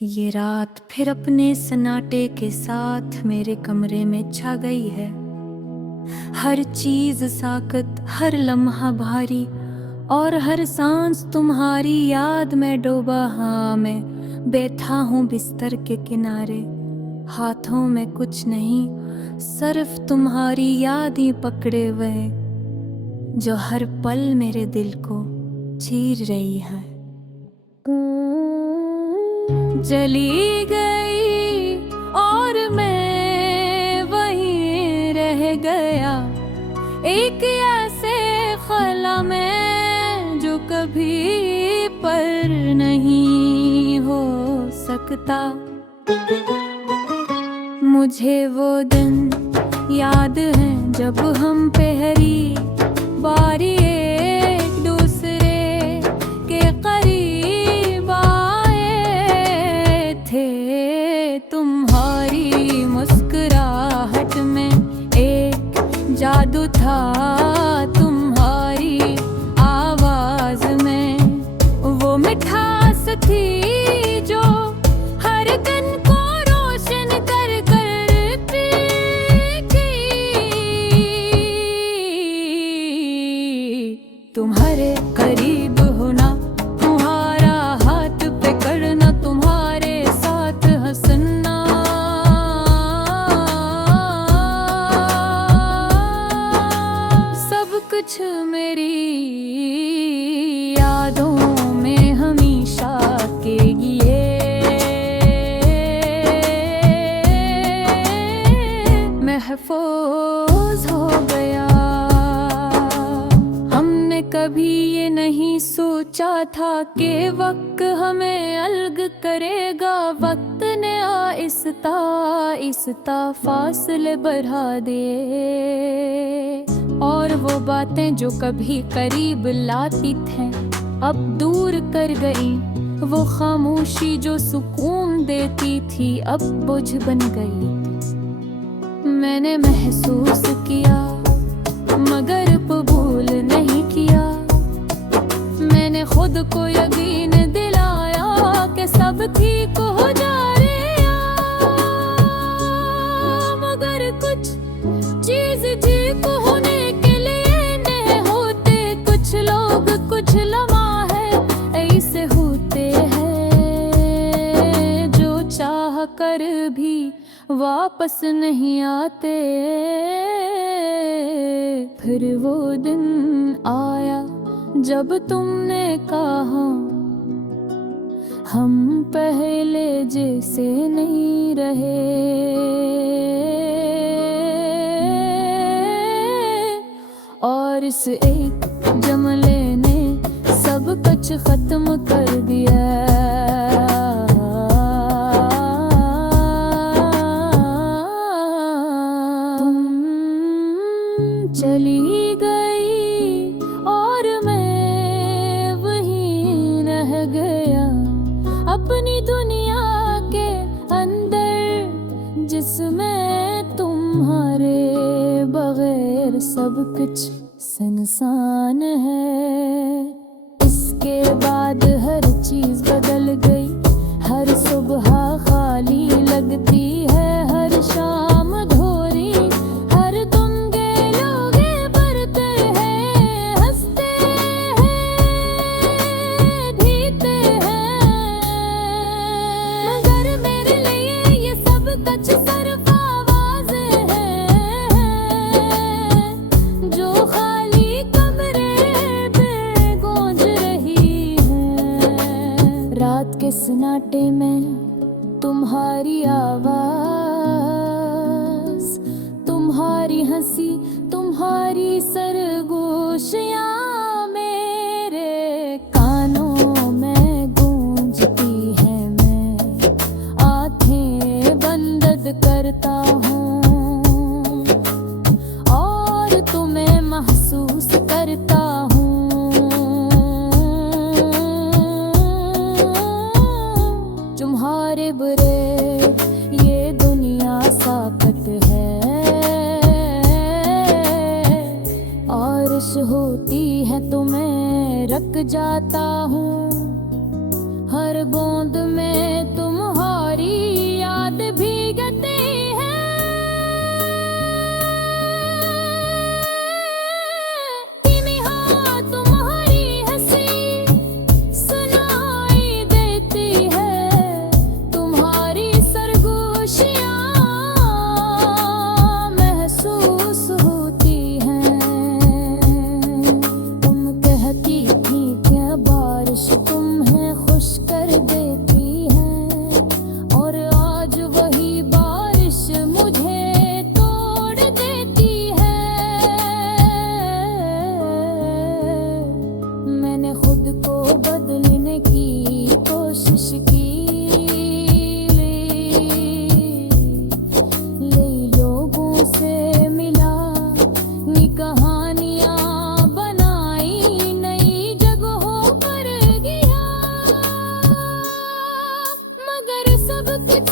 ये रात फिर अपने सन्नाटे के साथ मेरे कमरे में छा गई है। हर चीज साकत, हर लम्हा भारी और हर सांस तुम्हारी याद में डूबा। हाँ, मैं बैठा हूँ बिस्तर के किनारे, हाथों में कुछ नहीं, सिर्फ तुम्हारी याद ही पकड़े हुए जो हर पल मेरे दिल को चीर रही है। चली गई और मैं वहीं रह गया, एक ऐसे ख़ला में जो कभी पर नहीं हो सकता। मुझे वो दिन याद है जब हम पहली बारी एक दूसरे के करीब आए थे। तुम्हारी मुस्कुराहट में एक जादू था, तुम्हारी आवाज में वो मिठास थी जो हर दिन को रोशन कर करती थी। तुम्हारे करीब होना, तुम्हारा हाथ पकड़ना, तुम्हारे साथ हंसना, सब कुछ मेरी यादों में हमेशा के लिए महफूज हो गया। हमने कभी ये नहीं सोचा था कि वक्त हमें अलग करेगा। वक्त ने आहिस्ता आहिस्ता फासले बढ़ा दिए, और वो बातें जो कभी करीब लाती थीं अब दूर कर गई। वो खामोशी जो सुकून देती थी अब बोझ बन गई। मैंने महसूस किया मगर कबूल नहीं किया। मैंने खुद को यकीन दिलाया कि सब ठीक हो जाएगा, मगर कुछ चीज ठीक होने के लिए नहीं होते। कुछ लोग, कुछ लम्हे ऐसे होते हैं जो चाह कर भी वापस नहीं आते। फिर वो दिन आया जब तुमने कहा हम पहले जैसे नहीं रहे, और इस एक जमले ने सब कुछ खत्म कर दिया। चली गई और मैं वहीं रह गया, अपनी दुनिया के अंदर जिसमें तुम्हारे बगैर सब कुछ सुनसान है। इसके बाद हर चीज बदल गई, हर सुबह खाली लगती है, हर शाम धोरी, हर तुम के सन्नाटे में तुम्हारी आवाज, तुम्हारी हंसी, तुम्हारी सरगोशियां मेरे कानों में गूंजती है। मैं आंखें बंद करता हूँ और तुम्हें महसूस करता हूँ। तुम्हारे बुरे ये दुनिया साकत है, बारिश होती है तो मैं रख जाता हूँ। हर बूंद में तुम सब कुछ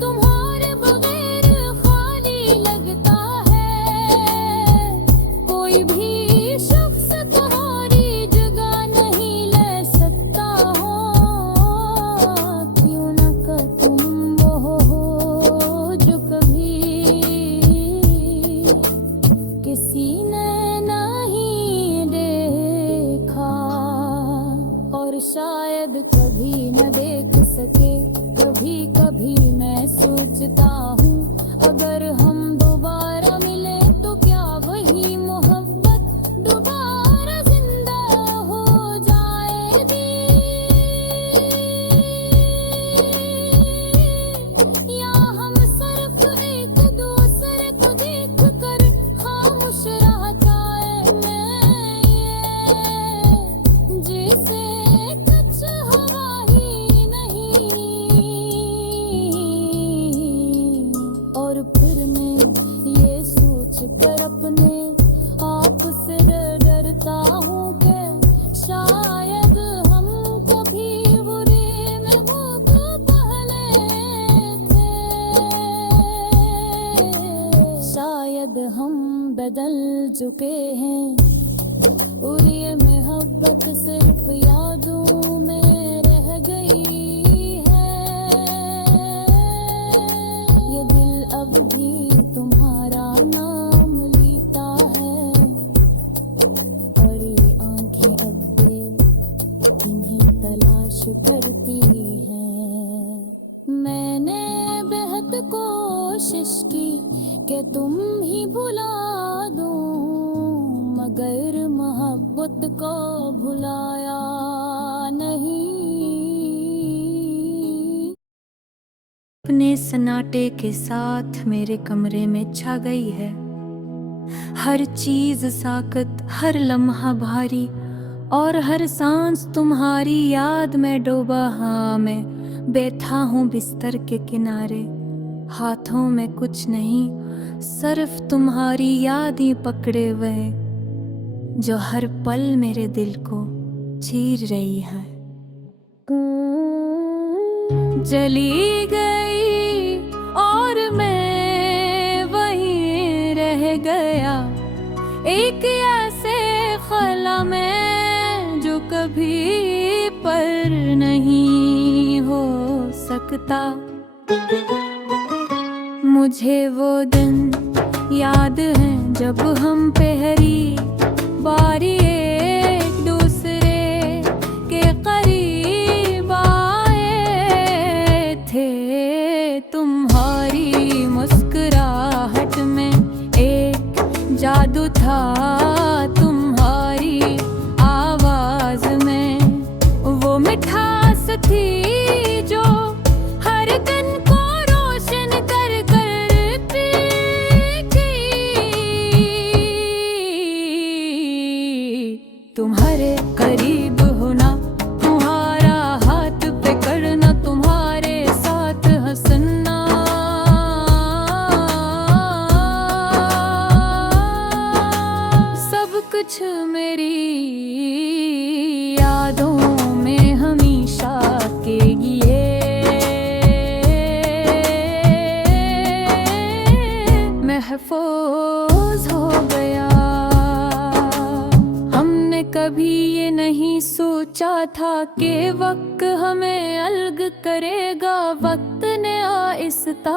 तुम्हारे बगैर खाली लगता है। कोई भी शख्स तुम्हारी जगह नहीं ले सकता हो। क्यों ना कर तुम वो हो जो कभी किसी ने नहीं देखा, और शायद कभी न देख सके। कभी कभी मैं सोचता हूँ, अगर हम दोबारा मिले तो क्या वही मोहब्बत दोबारा जिंदा हो जाएगी, या हम सिर्फ एक दूसरे को देख कर खामोश रह जाएंगे। जैसे कुछ हुआ ही नहीं। और फिर मैं ये सोच कर अपने आप से डरता हूँ कि शायद हम कभी बुरे में बहुत पहले थे। शायद हम बदल चुके हैं, और ये मोहब्बत सिर्फ यादों में रह गई है। ये दिल अब भी तुम्हारा नाम लेता है, और ये आंखें अब भी इन्हीं तलाश करती हैं। मैंने बेहद कोशिश की कि तुम ही भुला दूं, मगर मोहब्बत को भुलाया नहीं। अपने सन्नाटे के साथ मेरे कमरे में छा गई है हर चीज साकत, हर लम्हा भारी, और हर सांस तुम्हारी याद में डूबा। हाँ, मैं बैठा हूँ बिस्तर के किनारे, हाथों में कुछ नहीं, सिर्फ तुम्हारी याद ही पकड़े हुए, जो हर पल मेरे दिल को चीर रही है। चली गई और मैं वहीं रह गया, एक ऐसे खला में जो कभी पर नहीं हो सकता। मुझे वो दिन याद है जब हम पहली बारी एक दूसरे के करीब आए थे। तुम्हारी मुस्कुराहट में एक जादू था, तुम्हारी आवाज में वो मिठास थी जो हर दिन को रोशन कर करती थी। तुम्हारे करीब होना, तुम्हारा हाथ पकड़ना, तुम्हारे साथ हंसना, सब कुछ मेरी यादों में हमेशा के लिए महफूज हो गया। हमने कभी ये नहीं सोचा था कि वक्त हमें अलग करेगा। वक्त ने आहिस्ता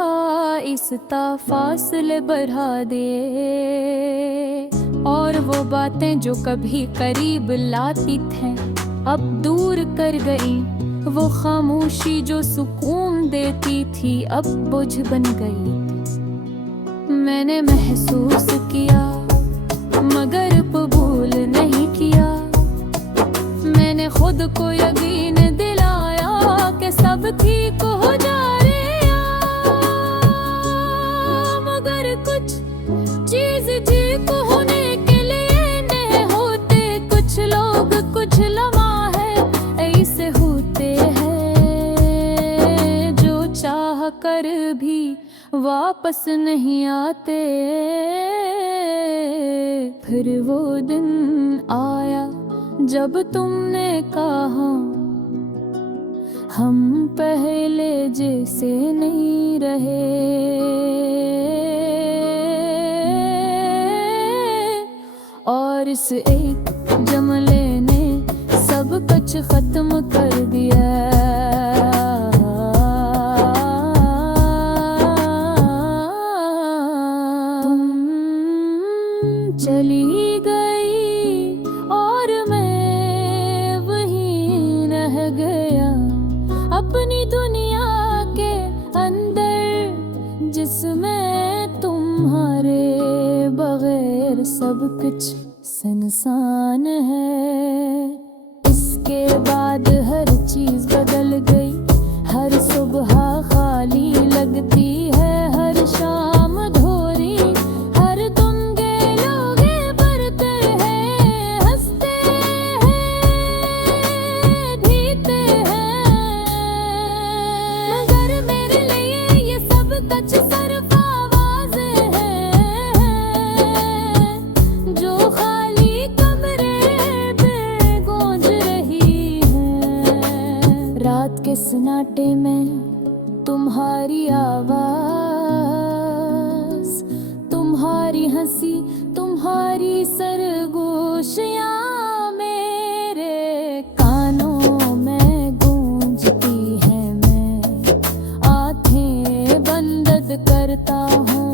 आहिस्ता फासले बढ़ा दिए, और वो बातें जो कभी करीब लाती थी अब दूर कर गई। वो खामोशी जो सुकून देती थी अब बोझ बन गई। मैंने महसूस किया मगर कबूल नहीं किया। मैंने खुद को यकीन दिलाया कि सब ठीक हो जाएगा, मगर कुछ चीज ठीक होने के लिए नहीं होते। कुछ लोग कुछ लम्हे ऐसे होते हैं जो चाह कर भी वापस नहीं आते। फिर वो दिन आया जब तुमने कहा हम पहले जैसे नहीं रहे, और इस एक जमले ने सब कुछ खत्म कर दिया। चली गई और मैं वहीं रह गया, अपनी दुनिया के अंदर जिसमें तुम्हारे बगैर सब कुछ सुनसान है। इसके बाद हर चीज बदल गई, हर सुबह खाली लगती है, हर शाम धोरी, हर तुम के सन्नाटे में तुम्हारी आवाज, तुम्हारी हंसी, तुम्हारी सरगोशियां मेरे कानों में गूंजती है। मैं आंखें बंद करता हूँ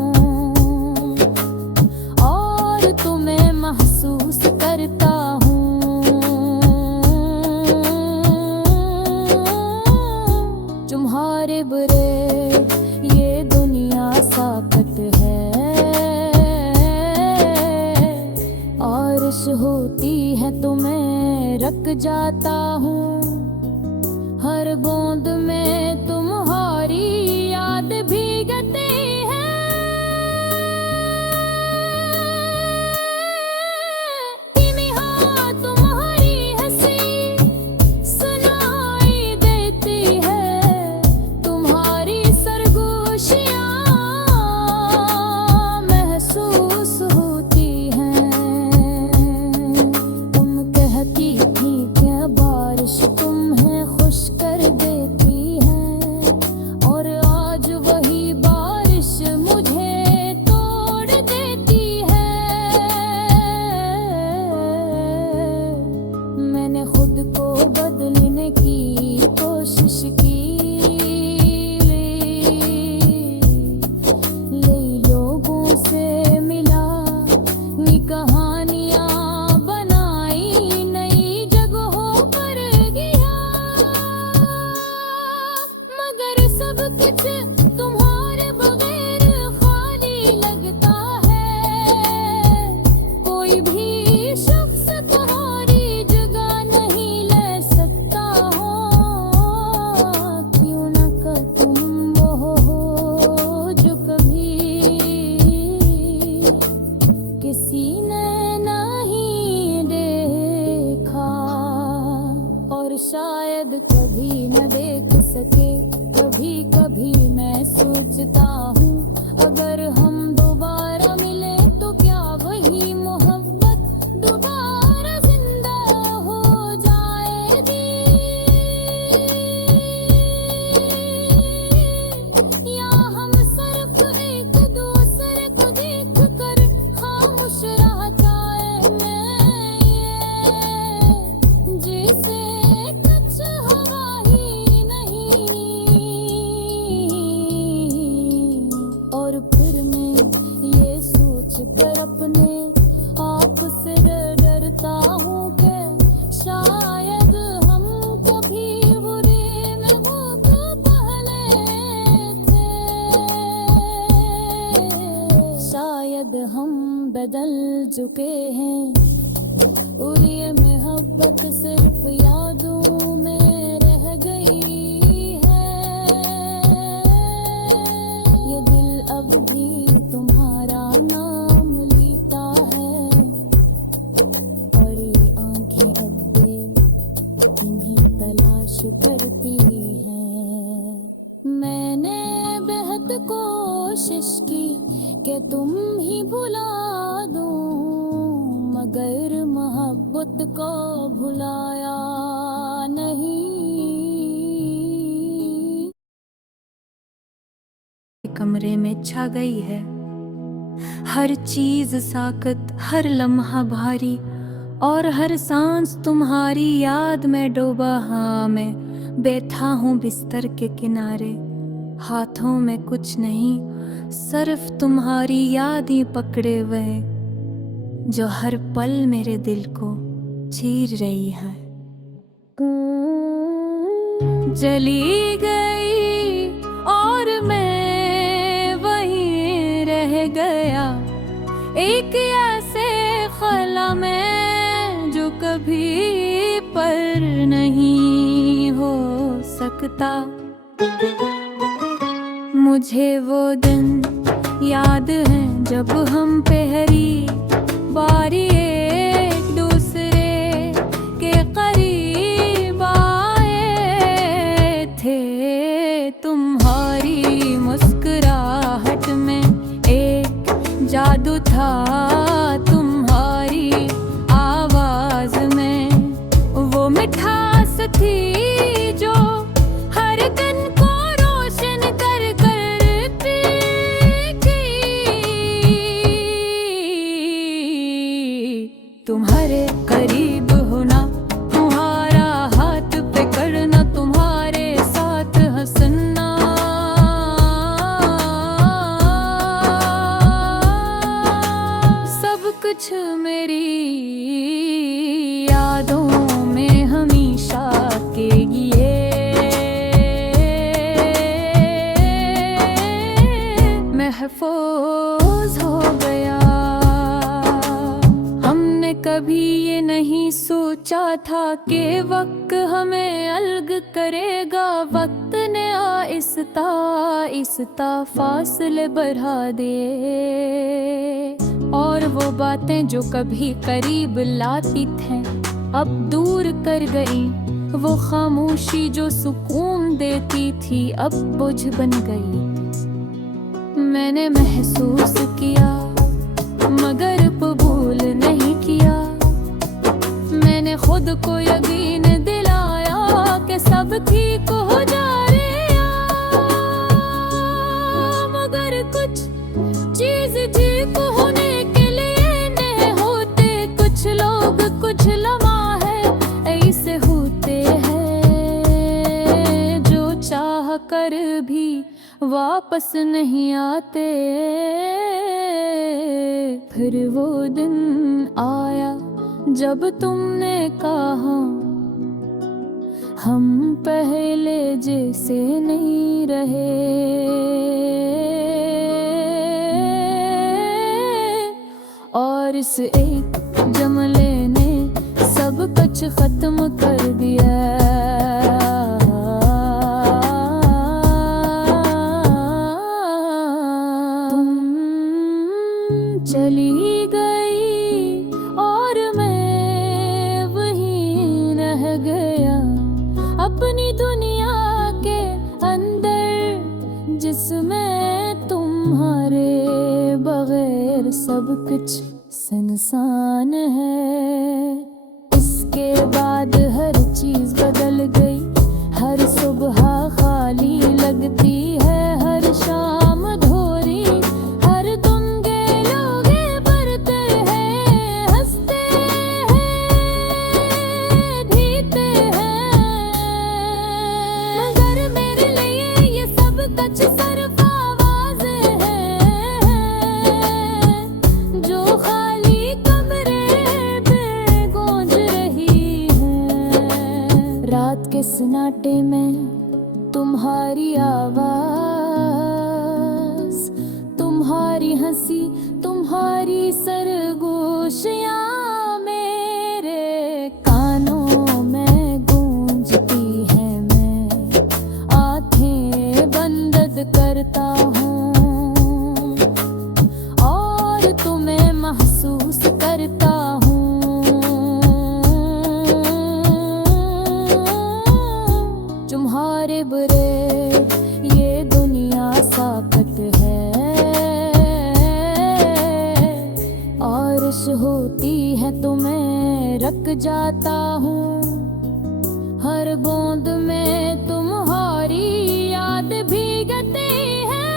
और तुम्हें महसूस करता हूँ। तुम्हारे बुरे ये दुनिया साकत है, बारिश होती है तो मैं रख जाता हूँ। हर बूंद में तुम्हारी याद भीगती है। धीमी हाँ तुम्हारी हंसी सुनाई देती है, तुम्हारी सरगोशियाँ महसूस होती हैं। तुम कहती थी क्या बारिश तुम्हें खुश कर देती है, और आज वही बारिश मुझे तोड़ देती है। मैंने खुद को बदलने की कोशिश की, लोगों से मिला, नी कहानियां बनाई, नई जगहों पर गया, मगर सब कुछ तुम्हारे बगैर खाली लगता है। कोई भी शख्स तुम्हारी जगह नहीं ले सकता हो, क्यों ना कर तुम वो हो जो कभी किसी ने नहीं देखा, और शायद कभी न देख सके। कभी कभी मैं सोचता हूँ अगर हम दोबारा मिले तो क्या वही मोहब्बत दोबारा जिंदा हो जाएगी, या हम सिर्फ एक दूसरे को देख कर खामोश रह जाएंगे, जैसे कुछ हुआ ही नहीं। और फिर मैं ये सोच कर अपने आप से डरता हूँ कि शायद हम कभी बुरे में बहुत पहले थे, शायद हम बदल चुके हैं, और ये मोहब्बत सिर्फ यादों में रह गई है। ये दिल अब भी तुम्हारा नाम लेता है, और ये आंखें अब भी तुम्हीं तलाश करती हैं। मैंने बेहद कोशिश की कि तुम ही भुला दूं, मगर मोहब्बत को भुलाया नहीं। कमरे में छा गई है। हर चीज साकत, हर लम्हा भारी, और हर सांस तुम्हारी याद में डूबा। हाँ, मैं बैठा हूँ बिस्तर के किनारे, हाथों में कुछ नहीं, सिर्फ तुम्हारी याद ही पकड़े हुए, जो हर पल मेरे दिल को चीर रही है। चली गई और मैं वहीं रह गया, एक ऐसे ख़ला में जो कभी पर नहीं हो सकता। मुझे वो दिन याद है जब हम पहली बारी एक दूसरे के करीब आए थे। तुम्हारी मुस्कुराहट में एक जादू था, तुम्हारी आवाज में वो मिठास थी जो हर दिन को रोशन कर करती थी। तुम्हारे करीब होना, तुम्हारा हाथ पकड़ना, तुम्हारे साथ हंसना, सब कुछ मेरी यादों में हमेशा के लिए महफूज हो गया। हमने कभी ये नहीं सोचा था कि वक्त हमें अलग करेगा। वक्त ने आहिस्ता आहिस्ता फासले बढ़ा दिए, और वो बातें जो कभी करीब लाती थे अब दूर कर गई। वो खामोशी जो सुकून देती थी अब बोझ बन गई। मैंने महसूस किया मगर कबूल नहीं किया। मैंने खुद को यकीन दिलाया कि सब ठीक हो जाएगा, मगर कुछ चीज ठीक होने के लिए नहीं होते। कुछ लोग, कुछ लम्हे ऐसे होते हैं जो चाह कर भी वापस नहीं आते। फिर वो दिन आया जब तुमने कहा हम पहले जैसे नहीं रहे, और इस एक जुमले ने सब कुछ खत्म कर दिया। चली गई और मैं वहीं रह गया, अपनी दुनिया के अंदर जिसमें तुम्हारे बगैर सब कुछ सुनसान है। इसके बाद हर चीज बदल गई, हर सुबह खाली लगती है, हर शाम धोरी, हर दिन सन्नाटे में तुम्हारी आवाज, तुम्हारी हंसी, तुम्हारी सरगोशियां मेरे कानों में गूंजती है। मैं आंखें बंद करता हूँ और तुम्हें महसूस करता हूँ। तुम्हारे बुरे ये दुनिया साकत है, बारिश होती है तो मैं रख जाता हूँ। हर बूंद में तुम्हारी याद भीगती है।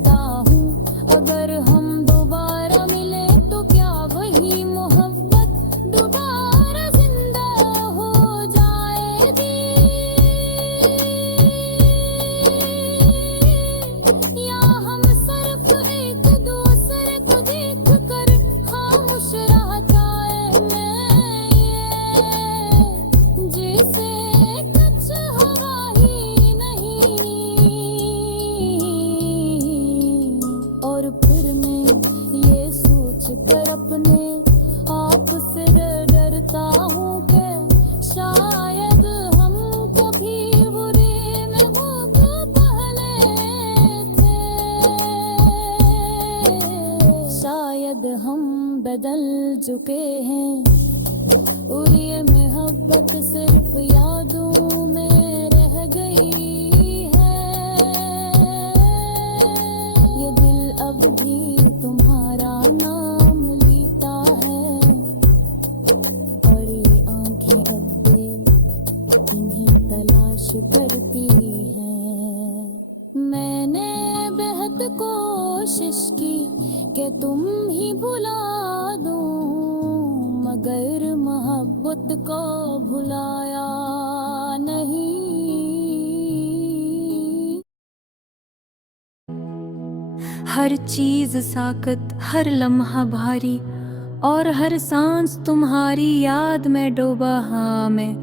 करता हूँ, अगर हम दोबारा मिले तो क्या वही मोहब्बत दोबारा जिंदा हो जाएगी, या हम सिर्फ एक दूसरे को देख कर खामोश रह जाएंगे, जैसे कुछ हुआ ही नहीं। और फिर मैं ये सोच कर अपने आप से डरता हूँ कि शायद हम कभी बुरे में बहुत पहले थे, शायद हम बदल चुके हैं और ये मोहब्बत सिर्फ यादों में रह गई है, ये दिल अब भी तुम्हारा नाम लेता है, और ये आंखें अब भी इन्हीं तलाश करती हैं। मैंने बेहद कोशिश की कि तुम ही भुला दूं, मगर मोहब्बत को भुलाया नहीं। हर चीज साकत, हर लम्हा भारी, और हर सांस तुम्हारी याद में डूबा। हाँ, मैं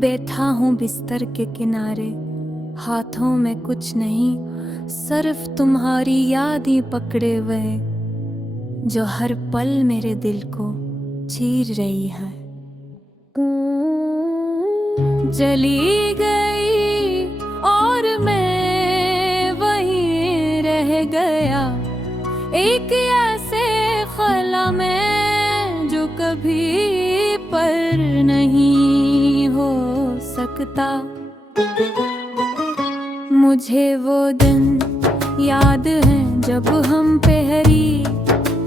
बैठा हूँ बिस्तर के किनारे, हाथों में कुछ नहीं, सिर्फ तुम्हारी याद ही पकड़े हुए, जो हर पल मेरे दिल को चीर रही है। चली गई और मैं वहीं रह गया, एक ऐसे ख़ला में जो कभी पर नहीं हो सकता। मुझे वो दिन याद है जब हम पहली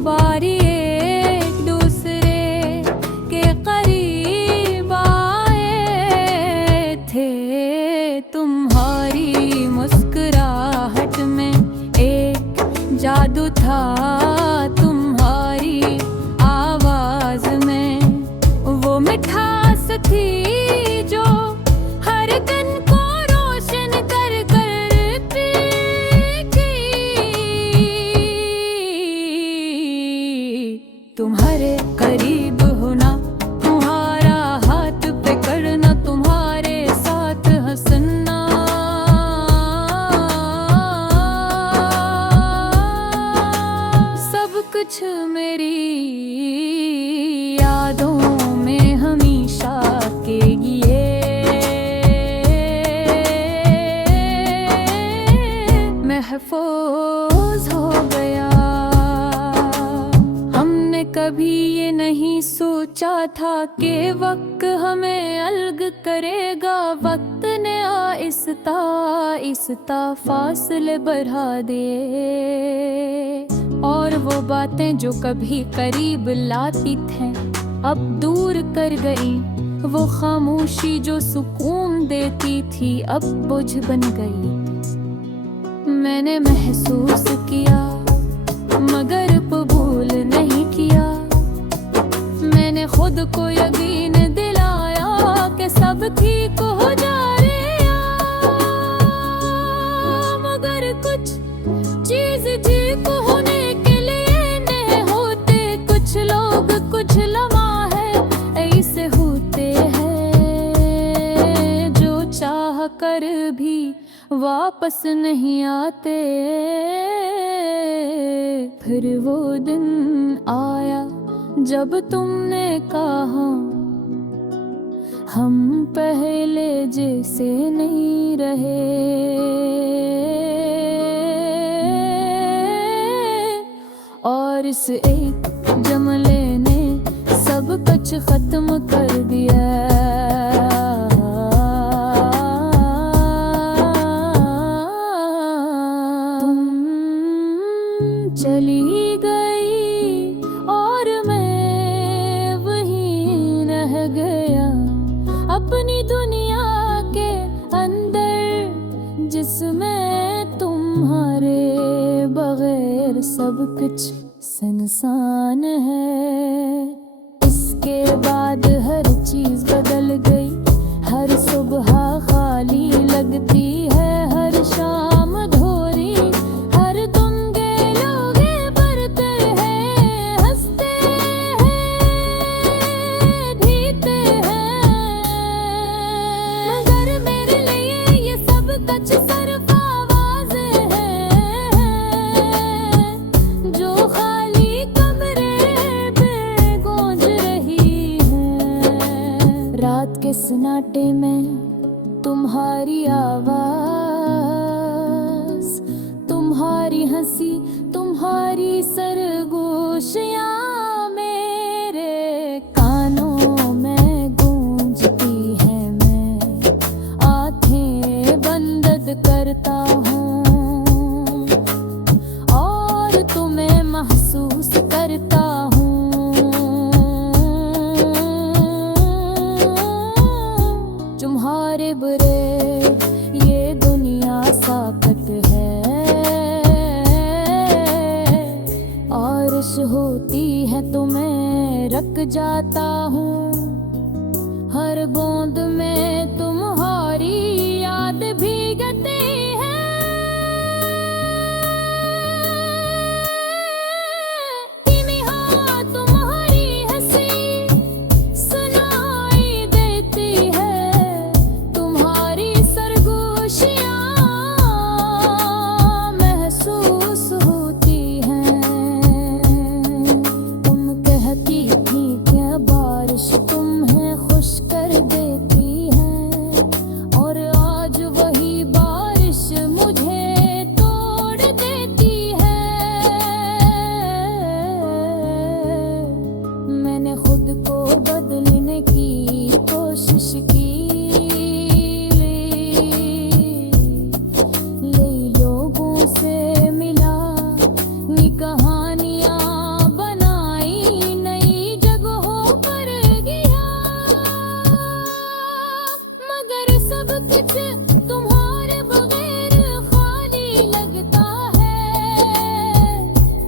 बारी एक दूसरे के करीब आए थे। तुम्हारी मुस्कुराहट में एक जादू था, तुम्हारी आवाज में वो मिठास थी जो हर दिन को रोशन कर कर पीती। तुम्हारे करीब होना, तुम्हारा हाथ पकड़ना, तुम्हारे साथ हंसना, सब कुछ मेरी यादों में हमेशा के लिए महफूज हो गया। हमने कभी ये नहीं सोचा था कि वक्त हमें अलग करेगा। वक्त ने आहिस्ता आहिस्ता फासले बढ़ा दिए, और वो बातें जो कभी करीब लाती थे अब दूर कर गई। वो खामोशी जो सुकून देती थी अब बोझ बन गई। मैंने महसूस किया मगर कबूल नहीं किया। मैंने खुद को यकीन दिलाया कि सब ठीक हो जाएगा, मगर कुछ चीज ठीक होने के लिए नहीं होते। कुछ लोग, कुछ लम्हे ऐसे होते हैं जो चाह कर भी वापस नहीं आते। फिर वो दिन आया जब तुमने कहा हम पहले जैसे नहीं रहे, और इस एक जमले ने सब कुछ खत्म कर दिया। चली गई और मैं वहीं रह गया अपनी दुनिया के अंदर, जिसमें तुम्हारे बगैर फिर सब कुछ सुनसान है। इसके बाद हर चीज बदल गई, हर सुबह खाली लगती है, हर शाम धोरी, हर दुंगे लोग बढ़ते हैं, हंसते हैं, भीते हैं, मगर मेरे लिए ये सब कुछ सिर्फ आवाज़ें हैं जो खाली कमरे पे गूंज रही हैं। रात के सन्नाटे में तुम्हारी आवाज, तुम्हारी हंसी, तुम्हारी सरगोशियां मेरे कानों में गूंजती है। मैं आंखें बंद करता हूँ और तुम्हें महसूस करता हूँ। तुम्हारे बुरे ये दुनिया साकत है, बारिश होती है तो मैं रख जाता हूँ। हर बूंद में तुम्हारी याद भीगती है। धीमी हाँ तुम्हारी हंसी सुनाई देती है, तुम्हारी सरगोशियाँ महसूस होती हैं। तुम कहती थी क्या बारिश तुम्हें खुश कर देती है, और आज वही बारिश मुझे तोड़ देती है। मैंने खुद को बदलने की कोशिश की, लोगों से मिला, नी कहानियां बनाई, नई जगहों पर गया, मगर सब कुछ तुम्हारे बगैर खाली लगता है।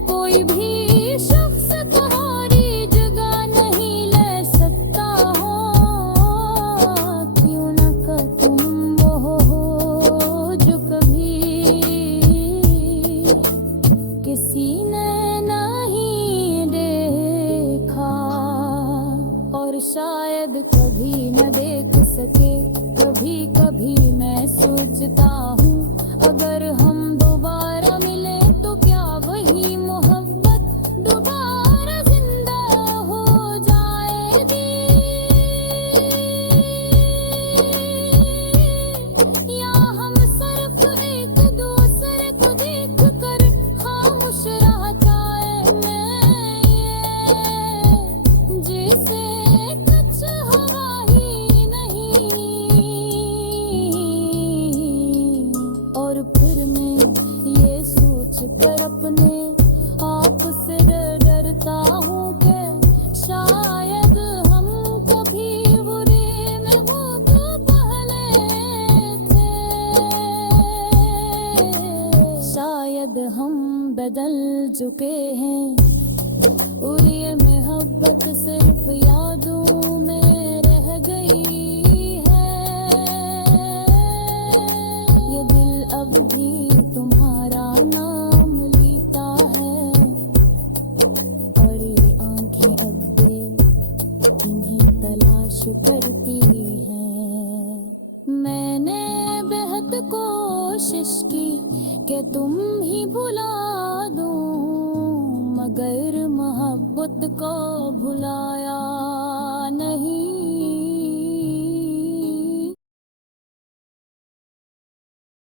कोई भी शख्स तुम्हारी जगह नहीं ले सकता हो, क्यों न कर तुम वो हो जो कभी किसी ने नहीं देखा, और शायद कभी न देख सके। कभी कभी मैं सोचता हूँ अगर हम दोबारा मिले तो क्या वही मोहब्बत दोबारा जिंदा हो जाएगी, या हम सिर्फ एक दूसरे को देख कर खामोश रह जाएंगे, जैसे कुछ हुआ ही नहीं। और फिर मैं ये सोच कर अपने आप से डरता हूँ कि शायद हम कभी बुरे में बहुत पहले थे, शायद हम बदल चुके हैं, और ये मोहब्बत सिर्फ यादों में रह गई है। ये दिल अब भी तुम्हारा नाम लेता है, और ये आंखें अब भी इन्हीं तलाश करती हैं। मैंने बेहद कोशिश की कि तुम ही भुला दूं, मगर मोहब्बत को भुलाया नहीं।